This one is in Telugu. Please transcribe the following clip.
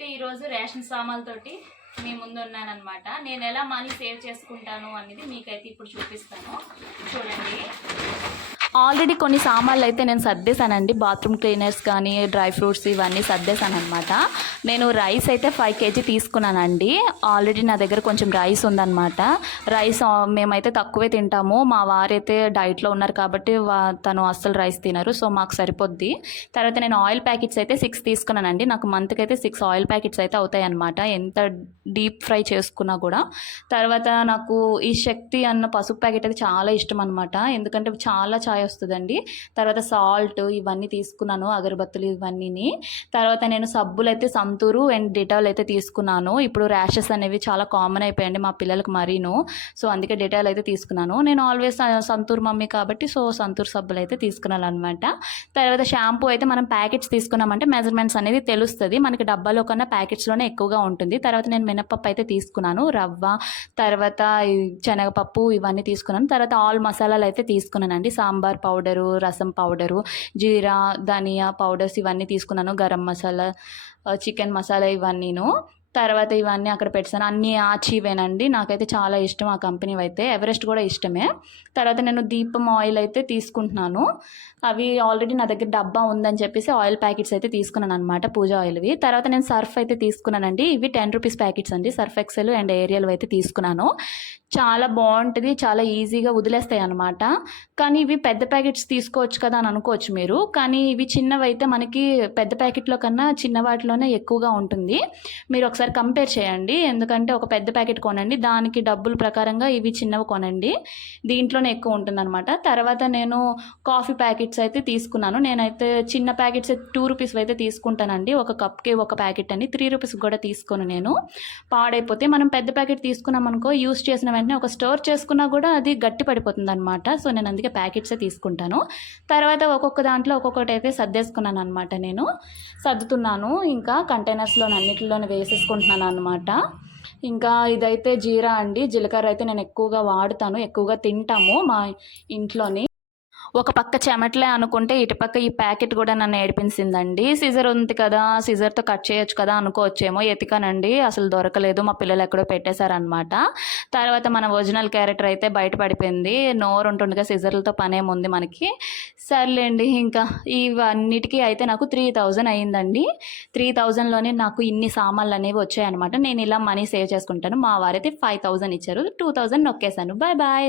నేనైతే ఈరోజు రేషన్ సామాన్లతోటి మీ ముందు ఉన్నానమాట నేను ఎలా మనీ సేవ్ చేసుకుంటాను అనేది మీకైతే ఇప్పుడు చూపిస్తాను. చూడండి. ఆల్రెడీ కొన్ని సామాన్లు అయితే నేను సర్దేశానండి. బాత్రూమ్ క్లీనర్స్ కానీ డ్రై ఫ్రూట్స్ ఇవన్నీ సర్దేశాను అనమాట నేను రైస్ అయితే ఫైవ్ కేజీ తీసుకున్నానండి. ఆల్రెడీ నా దగ్గర కొంచెం రైస్ ఉందన్నమాట. రైస్ మేమైతే తక్కువే తింటాము. మా వారైతే డైట్లో ఉన్నారు కాబట్టి వా- తను అస్సలు రైస్ తినరు. సో మాకు సరిపోద్ది. తర్వాత నేను ఆయిల్ ప్యాకెట్స్ అయితే సిక్స్ తీసుకున్నానండి. నాకు మంత్కి అయితే సిక్స్ ఆయిల్ ప్యాకెట్స్ అయితే అవుతాయి అనమాట ఎంత డీప్ ఫ్రై చేసుకున్నా కూడా. తర్వాత నాకు ఈ శక్తి అన్న పసుపు ప్యాకెట్ అయితే చాలా ఇష్టం అనమాట ఎందుకంటే చాలా చాయ్ వస్తుందండి. తర్వాత సాల్ట్ ఇవన్నీ తీసుకున్నాను అగరబత్తులు ఇవన్నీని. తర్వాత నేను సబ్బులు అయితే సంతూరు అండ్ డిటాల్ అయితే తీసుకున్నాను. ఇప్పుడు ర్యాషెస్ అనేవి చాలా కామన్ అయిపోయాయండి మా పిల్లలకు మరీను. సో అందుకే డిటాల్ అయితే తీసుకున్నాను. నేను ఆల్వేస్ సంతూర్ మమ్మీ కాబట్టి సో సంతూర్ సబ్బులు అయితే తీసుకున్నాను అనమాట తర్వాత షాంపూ అయితే మనం ప్యాకెట్స్ తీసుకున్నామంటే మెజర్మెంట్స్ అనేది తెలుస్తుంది. మనకి డబ్బాలో కన్నా ప్యాకెట్స్లోనే ఎక్కువగా ఉంటుంది. తర్వాత నేను మినప్పప్పు అయితే తీసుకున్నాను రవ్వ తర్వాత శనగపప్పు ఇవన్నీ తీసుకున్నాను. తర్వాత ఆల్ మసాలాలు అయితే తీసుకున్నానండి. Sambar powder rasam powder jeera dhaniya powders ఇవన్నీ తీసుకున్నాను. గరం మసాలా చికెన్ మసాలా ఇవన్నీను. తర్వాత ఇవన్నీ అక్కడ పెట్టాను అన్నీ ఆచివేనండి. నాకైతే చాలా ఇష్టం ఆ కంపెనీ అయితే. ఎవరెస్ట్ కూడా ఇష్టమే. తర్వాత నేను దీపం ఆయిల్ అయితే తీసుకుంటున్నాను. అవి ఆల్రెడీ నా దగ్గర డబ్బా ఉందని చెప్పేసి ఆయిల్ ప్యాకెట్స్ అయితే తీసుకున్నాను అనమాట పూజ ఆయిల్వి. తర్వాత నేను సర్ఫ్ అయితే తీసుకున్నానండి. ఇవి టెన్ రూపీస్ ప్యాకెట్స్ అండి. సర్ఫ్ ఎక్సెల్ అండ్ ఏరియల్ అయితే తీసుకున్నాను. చాలా బాగుంటుంది. చాలా ఈజీగా వదిలేస్తాయి అనమాట కానీ ఇవి పెద్ద ప్యాకెట్స్ తీసుకోవచ్చు కదా అని అనుకోవచ్చు మీరు. కానీ ఇవి చిన్నవి అయితే మనకి పెద్ద ప్యాకెట్లో కన్నా చిన్న వాటిలోనే ఎక్కువగా ఉంటుంది. మీరు ఒకసారి కంపేర్ చేయండి. ఎందుకంటే ఒక పెద్ద ప్యాకెట్ కొనండి. దానికి డబ్బుల ప్రకారంగా ఇవి చిన్నవి కొనండి. దీంట్లోనే ఎక్కువ ఉంటుందన్నమాట. తర్వాత నేను కాఫీ ప్యాకెట్స్ అయితే తీసుకున్నాను. నేనైతే చిన్న ప్యాకెట్స్ టూ రూపీస్ అయితే తీసుకుంటానండి. ఒక కప్కి ఒక ప్యాకెట్ అని త్రీ రూపీస్ కూడా తీసుకోను నేను. పాడైపోతే మనం పెద్ద ప్యాకెట్ తీసుకున్నాం అనుకో యూస్ చేసిన వెంటనే ఒక స్టోర్ చేసుకున్నా కూడా అది గట్టి పడిపోతుంది అనమాట సో నేను అందుకే ప్యాకెట్సే తీసుకుంటాను. తర్వాత ఒక్కొక్క దాంట్లో ఒక్కొక్కటి అయితే సర్దేసుకున్నాను అనమాట నేను. సర్దుతున్నాను. ఇంకా కంటైనర్స్లో అన్నిటిలోనే వేసేసుకుంటున్నాను అనమాట ఇంకా ఇదైతే జీరా అండి. జీలకర్ర అయితే నేను ఎక్కువగా వాడుతాను. ఎక్కువగా తింటాము మా ఇంట్లోని. ఒక పక్క చెమటలే అనుకుంటే ఇటు పక్క ఈ ప్యాకెట్ కూడా నన్ను ఏడిపించిందండి. సిజర్ ఉంది కదా సిజర్తో కట్ చేయొచ్చు కదా అనుకోవచ్చేమో ఎతికానండి. అసలు దొరకలేదు మా పిల్లలు ఎక్కడో పెట్టేశారనమాట తర్వాత మన ఒరిజినల్ క్యారెక్టర్ అయితే బయట పడిపోయింది నోరు ఉంటుండగా సిజర్లతో పనేముంది మనకి. సర్లేండి ఇంకా ఇవన్నిటికీ అయితే నాకు త్రీ థౌజండ్ అయ్యిందండి త్రీ థౌజండ్లోనే నాకు ఇన్ని సామాన్లు అనేవి వచ్చాయన్నమాట. నేను ఇలా మనీ సేవ్ చేసుకుంటాను. మా వారైతే ఫైవ్ థౌజండ్ ఇచ్చారు. Two thousand నొక్కేశాను. Bye bye.